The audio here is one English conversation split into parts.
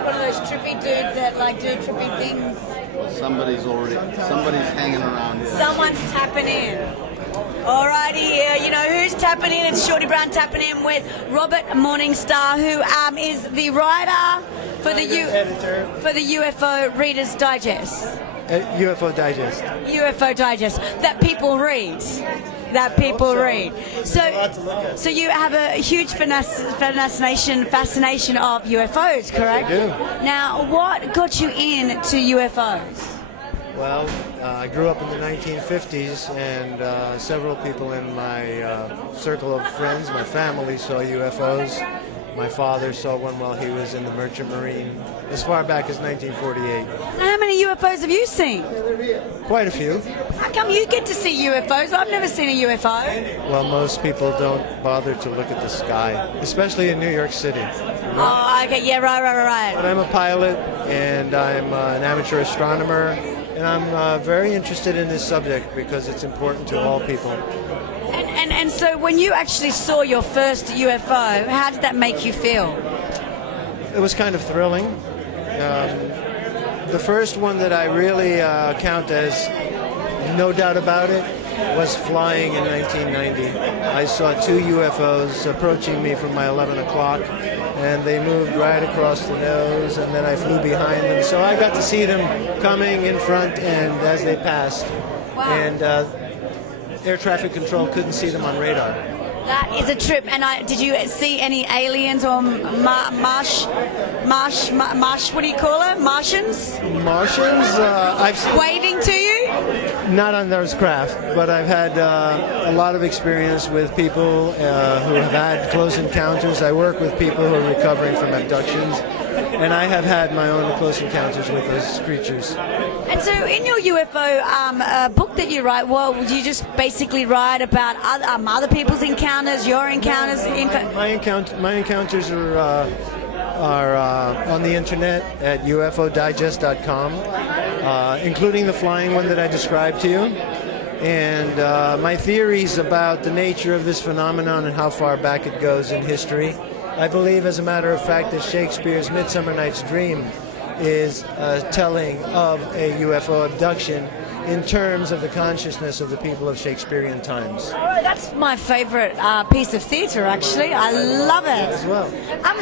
like one of those trippy dudes that like do trippy things. Somebody's hanging around here. Someone's tapping in. Alrighty, you know who's tapping in? It's Shorty Brown tapping in with Robert Morningstar, who is the writer for the editor for the UFO Reader's Digest. UFO Digest. UFO Digest that people read. That people read. So you have a huge fascination of UFOs, correct? I do. Now, what got you into UFOs? Well, I grew up in the 1950s, and several people in my circle of friends, my family, saw UFOs. My father saw one while he was in the Merchant Marine, as far back as 1948. How many UFOs have you seen? Quite a few. How come you get to see UFOs? I've never seen a UFO. Well, most people don't bother to look at the sky, especially in New York City. Oh, okay, yeah, right. But I'm a pilot, and I'm an amateur astronomer, and I'm very interested in this subject because it's important to all people. And so when you actually saw your first UFO, how did that make you feel? It was kind of thrilling. The first one that I really count as no doubt about it was flying in 1990. I saw two UFOs approaching me from my 11 o'clock, and they moved right across the nose, and then I flew behind them. So I got to see them coming in front and as they passed. Wow. And air traffic control couldn't see them on radar. That is a trip. And did you see any aliens or marsh? What do you call it? Martians? Martians? I've seen, Waving to you? not on those craft, but I've had a lot of experience with people who have had close encounters. I work with people who are recovering from abductions, and I have had my own close encounters with those creatures. And so in your UFO book that you write, well, do you just basically write about other people's encounters, your encounters? My encounters are on the internet at ufodigest.com, including the flying one that I described to you. And my theories about the nature of this phenomenon and how far back it goes in history. I believe, as a matter of fact, that Shakespeare's Midsummer Night's Dream is telling of a UFO abduction in terms of the consciousness of the people of Shakespearean times. Oh, that's my favorite piece of theatre, actually. I love it. As well.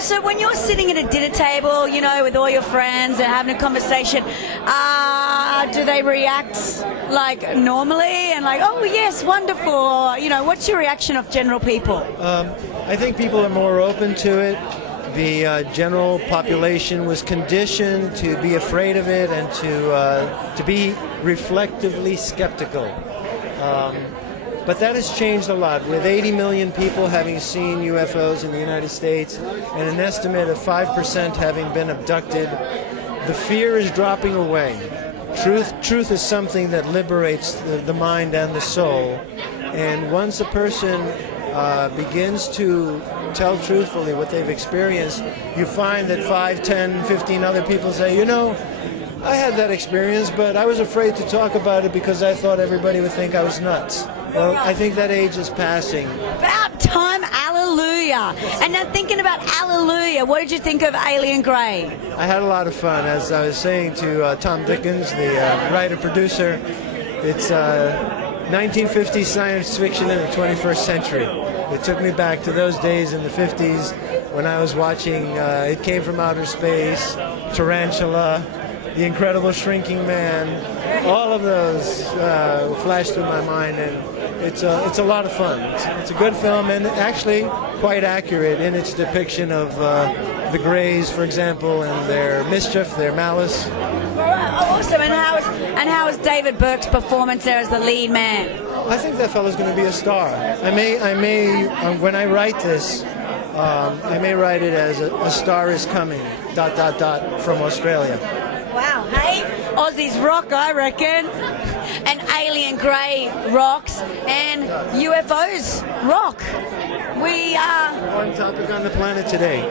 So when you're sitting at a dinner table, you know, with all your friends and having a conversation, do they react like normally and like, oh yes, wonderful? Or, you know, what's your reaction of general people? I think people are more open to it. The general population was conditioned to be afraid of it and to be reflectively skeptical. But that has changed a lot. With 80 million people having seen UFOs in the United States and an estimate of 5% having been abducted, the fear is dropping away. Truth is something that liberates the mind and the soul. And once a person begins to tell truthfully what they've experienced, you find that 5, 10, 15 other people say, you know, I had that experience, but I was afraid to talk about it because I thought everybody would think I was nuts. Well, I think that age is passing. About time, Alleluia. And now thinking about Alleluia, what did you think of Alien Grey? I had a lot of fun. As I was saying to Tom Dickens, the writer-producer, it's 1950s science fiction in the 21st century. It took me back to those days in the 50s when I was watching It Came from Outer Space, Tarantula, The Incredible Shrinking Man. All of those flashed through my mind, and it's a lot of fun. It's a good film, and actually quite accurate in its depiction of the Greys, for example, and their mischief, their malice. Awesome. And how was David Burke's performance there as the lead man? I think that fellow's going to be a star. I may when I write this, I may write it as a star is coming, ... from Australia. Wow, hey, Aussies rock, I reckon. And Alien Grey rocks, and UFOs rock. We are... One topic on the planet today.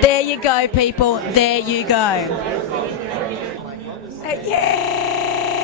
There you go, people. There you go. Yeah.